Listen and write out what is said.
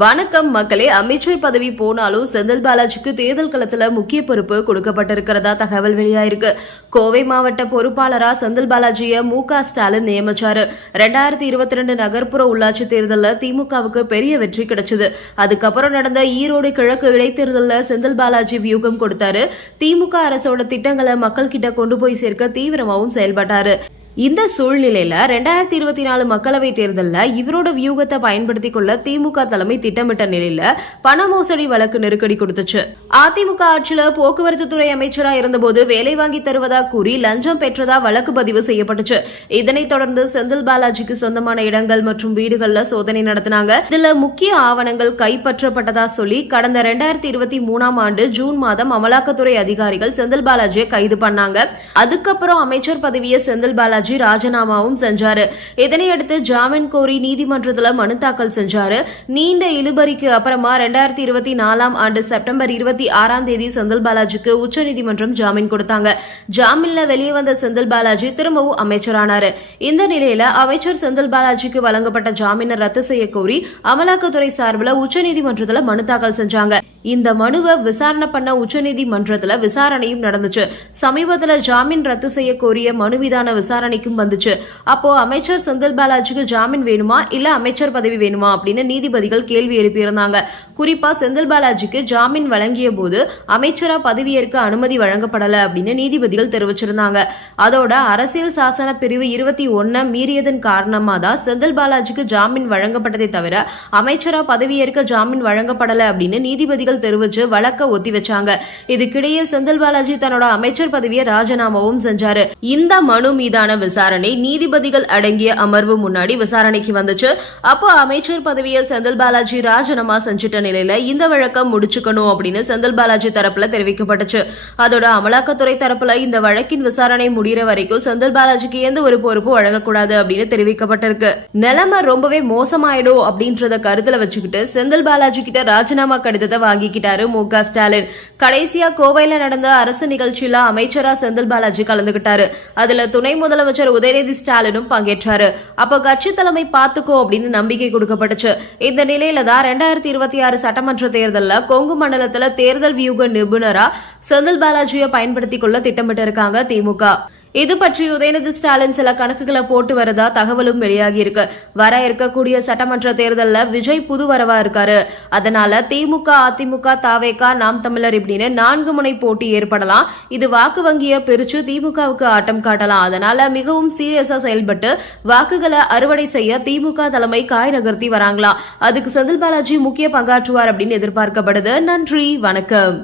வணக்கம் மக்களே. அமைச்சர் பதவி போனாலும் செந்தில் பாலாஜிக்கு தேர்தல் களத்துல முக்கிய பொறுப்பு கொடுக்கப்பட்டிருக்கிறதா தகவல் வெளியாயிருக்கு. கோவை மாவட்ட பொறுப்பாளரா செந்தில் பாலாஜியை மு.க. ஸ்டாலின் நியமிச்சாரு. 2022 நகர்ப்புற உள்ளாட்சி தேர்தலில் திமுகவுக்கு பெரிய வெற்றி கிடைச்சது. அதுக்கப்புறம் நடந்த ஈரோடு கிழக்கு இடைத்தேர்தலில் செந்தில் பாலாஜி வியூகம் கொடுத்தாரு. திமுக அரசோட திட்டங்களை மக்கள் கிட்ட கொண்டு போய் சேர்க்க தீவிரமாகவும் செயல்பட்டாரு. இந்த சூழ்நிலையில 2024 மக்களவை தேர்தலில் இவரோட வியூகத்தை பயன்படுத்திக் கொள்ள திமுக தலைமை திட்டமிட்ட நிலையில பண மோசடி வழக்கு நெருக்கடி கொடுத்துச்சு. அதிமுக ஆட்சியில போக்குவரத்து துறை அமைச்சரா இருந்தபோது வேலை வாங்கி தருவதா கூறி லஞ்சம் பெற்றதா வழக்கு பதிவு செய்யப்பட்டுச்சு. இதனைத் தொடர்ந்து செந்தில் பாலாஜிக்கு சொந்தமான இடங்கள் மற்றும் வீடுகள்ல சோதனை நடத்தினாங்க. இதுல முக்கிய ஆவணங்கள் கைப்பற்றப்பட்டதா சொல்லி கடந்த 2023 ஆண்டு ஜூன் மாதம் அமலாக்கத்துறை அதிகாரிகள் செந்தில் பாலாஜியை கைது பண்ணாங்க. அதுக்கப்புறம் அமைச்சர் பதவியை செந்தில் பாலாஜி ராஜினாமாவும் செஞ்சாரு. இதனையடுத்து ஜாமீன் கோரி நீதிமன்றத்தில் மனு தாக்கல் செஞ்சாரு. நீண்ட இழுபறிக்கு அப்புறமா 2024 ஆண்டு செப்டம்பர் 26 செந்தில் பாலாஜிக்கு உச்சநீதிமன்றம் ஜாமீன் கொடுத்தாங்க. ஜாமீன்ல வெளியே வந்த செந்தில் பாலாஜி திரும்பவும் அமைச்சரானாரு. இந்த நிலையில அமைச்சர் செந்தில் பாலாஜிக்கு வழங்கப்பட்ட ஜாமீனை ரத்து செய்ய கோரி அமலாக்கத்துறை சார்பில் உச்சநீதிமன்றத்தில் மனு தாக்கல் செஞ்சாங்க. இந்த மனுவை விசாரணை பண்ண உச்சநீதிமன்றத்தில் விசாரணையும் நடந்துச்சு. சமீபத்தில் ஜாமீன் ரத்து செய்ய கோரிய மனு மீதான விசாரணைக்கும் வந்துச்சு. அப்போ அமைச்சர் செந்தில் பாலாஜிக்கு ஜாமீன் வேணுமா இல்ல அமைச்சர் பதவி வேணுமா அப்படின்னு நீதிபதிகள் கேள்வி எழுப்பியிருந்தாங்க. குறிப்பா செந்தில் பாலாஜிக்கு ஜாமீன் வழங்கிய போது அமைச்சரா பதவியேற்க அனுமதி வழங்கப்படல அப்படின்னு நீதிபதிகள் தெரிவிச்சிருந்தாங்க. அதோட அரசியல் சாசன பிரிவு 21 மீறியதன் காரணமா தான் செந்தில் பாலாஜிக்கு ஜாமீன் வழங்கப்பட்டதை தவிர அமைச்சரா பதவியேற்க ஜாமீன் வழங்கப்படல அப்படின்னு நீதிபதிகள் தெரிவிச்சு வழக்க ஒத்தி வச்சாங்க. இதுக்கிடையே செந்தில் பாலாஜி தன்னோட அமைச்சர் பதவியை ராஜினாமாவும் செஞ்சாரு. இந்த மனு மீதான விசாரணை நீதிபதிகள் அடங்கிய அமர்வு முன்னாடி விசாரணைக்கு வந்துச்சு. அப்போ அமைச்சர் பதவியை செந்தில் பாலாஜி ராஜினாமா செஞ்சிட்ட நிலையில இந்த வழக்கம் முடிச்சுக்கணும் அப்படின்னு செந்தில் பாலாஜி தரப்புல தெரிவிக்கப்பட்டுச்சு. அதோட அமலாக்கத்துறை தரப்புல இந்த வழக்கின் விசாரணை முடிகிற வரைக்கும் செந்தில் பாலாஜிக்கு எந்த ஒரு பொறுப்பு வழங்கக்கூடாது அப்படின்னு தெரிவிக்கப்பட்டிருக்கு. நிலைமை ரொம்பவே மோசமாயிடும் அப்படின்றத கருத்துல வச்சுக்கிட்டு செந்தில் பாலாஜி கிட்ட ராஜினாமா கடிதத்தை வாங்கிக்கிட்டாரு மு.க. ஸ்டாலின். கடைசியா கோவையில நடந்த அரசு நிகழ்ச்சியில அமைச்சரா செந்தில் பாலாஜி கலந்துகிட்டாரு. அதுல துணை முதலமைச்சர் உதயநிதி ஸ்டாலினும் பங்கேற்றாரு. அப்ப கட்சி தலைமை பாத்துக்கோ அப்படின்னு நம்பிக்கை கொடுக்கப்பட்டுச்சு. இந்த நிலையில தான் 2026 சட்டமன்ற தேர்தலில் கொங்கு மண்டலத்துல தேர்தல் வியூக நிபுணரா செந்தில் பாலாஜியை பயன்படுத்திக் கொள்ள திட்டமிட்டு இருக்காங்க திமுக. இது பற்றி உதயநிதி ஸ்டாலின் சில கணக்குகளை போட்டு வரதா தகவலும் வெளியாகி இருக்கு. வர இருக்கக்கூடிய சட்டமன்ற தேர்தலில் விஜய் புது வரவா இருக்காரு. அதனால திமுக, அதிமுக, தாவேகா, நாம் தமிழர் இப்படின்னு 4 முனை போட்டி ஏற்படலாம். இது வாக்கு வங்கியை பிரிச்சு திமுகவுக்கு ஆட்டம் காட்டலாம். அதனால மிகவும் சீரியஸா செயல்பட்டு வாக்குகளை அறுவடை செய்ய திமுக தலைமை காய் நகர்த்தி வராங்களாம். அதுக்கு செந்தில் பாலாஜி முக்கிய பங்காற்றுவார் அப்படின்னு எதிர்பார்க்கப்படுது. நன்றி, வணக்கம்.